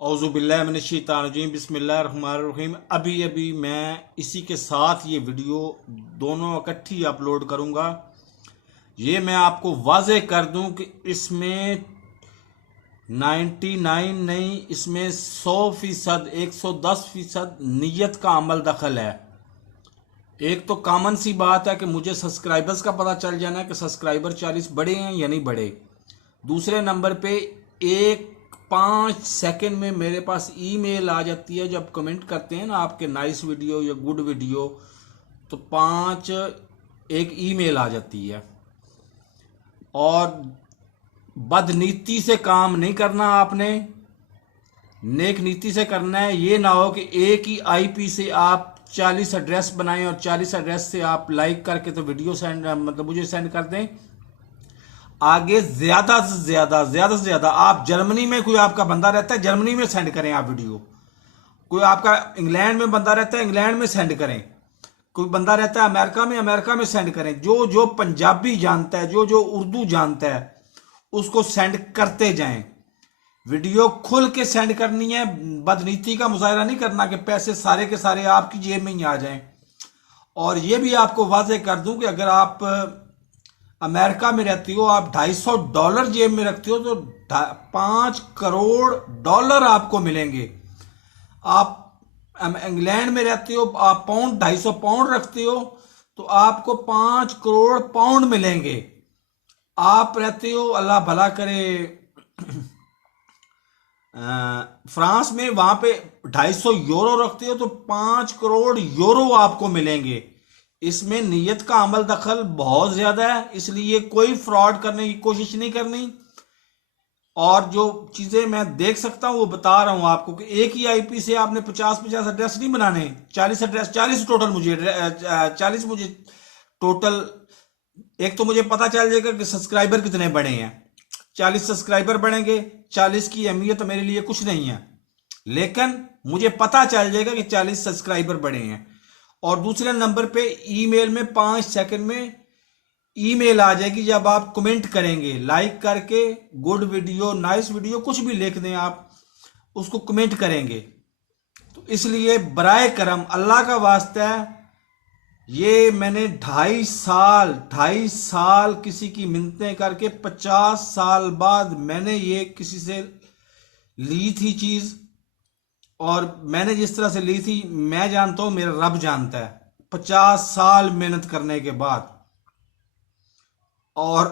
औज़ुबिल्लाहिमिनश्शैतानिर्रजीम बिस्मिल्लाहिर्रहमानिर्रहीम। अभी मैं इसी के साथ ये वीडियो दोनों इकट्ठी अपलोड करूँगा। ये मैं आपको वाज़ेह कर दूं कि इसमें 99 नहीं, इसमें 100%, 110% नीयत का अमल दखल है। एक तो कॉमन सी बात है कि मुझे सब्सक्राइबर्स का पता चल जाना है कि सब्सक्राइबर 40 बढ़े हैं या नहीं बढ़े। दूसरे नंबर पे 5 सेकंड में मेरे पास ईमेल आ जाती है। जब कमेंट करते हैं ना आपके नाइस वीडियो या गुड वीडियो, तो 1 ईमेल आ जाती है। और बदनीति से काम नहीं करना, आपने नेक नीति से करना है। ये ना हो कि एक ही आईपी से आप 40 एड्रेस बनाएं और 40 एड्रेस से आप लाइक करके तो वीडियो सेंड मतलब मुझे सेंड कर दें। आगे ज्यादा से ज्यादा आप जर्मनी में कोई आपका बंदा रहता है, जर्मनी में सेंड करें आप वीडियो। कोई आपका इंग्लैंड में बंदा रहता है, इंग्लैंड में सेंड करें। कोई बंदा रहता है अमेरिका में, अमेरिका में सेंड करें। जो जो पंजाबी जानता है, जो जो उर्दू जानता है, उसको सेंड करते जाएं। वीडियो खुल के सेंड करनी है। बदनीति का मुजाहरा नहीं करना कि पैसे सारे के सारे आपकी जेब में ही आ जाएं। और ये भी आपको वाज़ेह कर दूं कि अगर आप अमेरिका में रहती हो, आप $250 जेब में रखते हो, तो $5 करोड़ आपको मिलेंगे। आप इंग्लैंड में रहते हो, आप 250 पाउंड रखते हो, तो आपको 5 करोड़ मिलेंगे। आप रहते हो, अल्लाह भला करे, फ्रांस में, वहां पे 250 यूरो रखते हो, तो 5 करोड़ आपको मिलेंगे। इसमें नीयत का अमल दखल बहुत ज्यादा है, इसलिए कोई फ्रॉड करने की कोशिश नहीं करनी। और जो चीजें मैं देख सकता हूं वो बता रहा हूं आपको कि एक ही आईपी से आपने 50 एड्रेस नहीं बनाने। 40 एड्रेस, 40 टोटल मुझे 40 मुझे टोटल। एक तो मुझे पता चल जाएगा कि सब्सक्राइबर कितने बने हैं। 40 सब्सक्राइबर बढ़ेंगे, 40 की अहमियत मेरे लिए कुछ नहीं है, लेकिन मुझे पता चल जाएगा कि 40 सब्सक्राइबर बढ़े हैं। और दूसरे नंबर पे ईमेल में 5 सेकंड में ईमेल आ जाएगी। जब आप कमेंट करेंगे, लाइक करके गुड वीडियो, नाइस वीडियो, कुछ भी लिख दें, आप उसको कमेंट करेंगे। तो इसलिए बराए करम अल्लाह का वास्ता है, ये मैंने 2.5 साल किसी की मिन्नतें करके 50 साल बाद मैंने ये किसी से ली थी चीज। और मैंने जिस तरह से ली थी, मैं जानता हूं, मेरा रब जानता है। 50 साल मेहनत करने के बाद और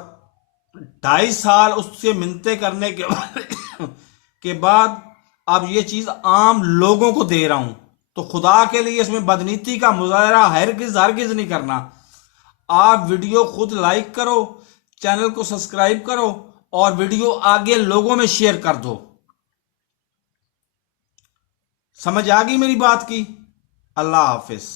2.5 साल उससे मिन्नतें करने के बाद के बाद अब ये चीज आम लोगों को दे रहा हूं। तो खुदा के लिए इसमें बदनीति का मुजाहरा हरगिज नहीं करना। आप वीडियो खुद लाइक करो, चैनल को सब्सक्राइब करो और वीडियो आगे लोगों में शेयर कर दो। समझ आ गई मेरी बात की? अल्लाह हाफिज।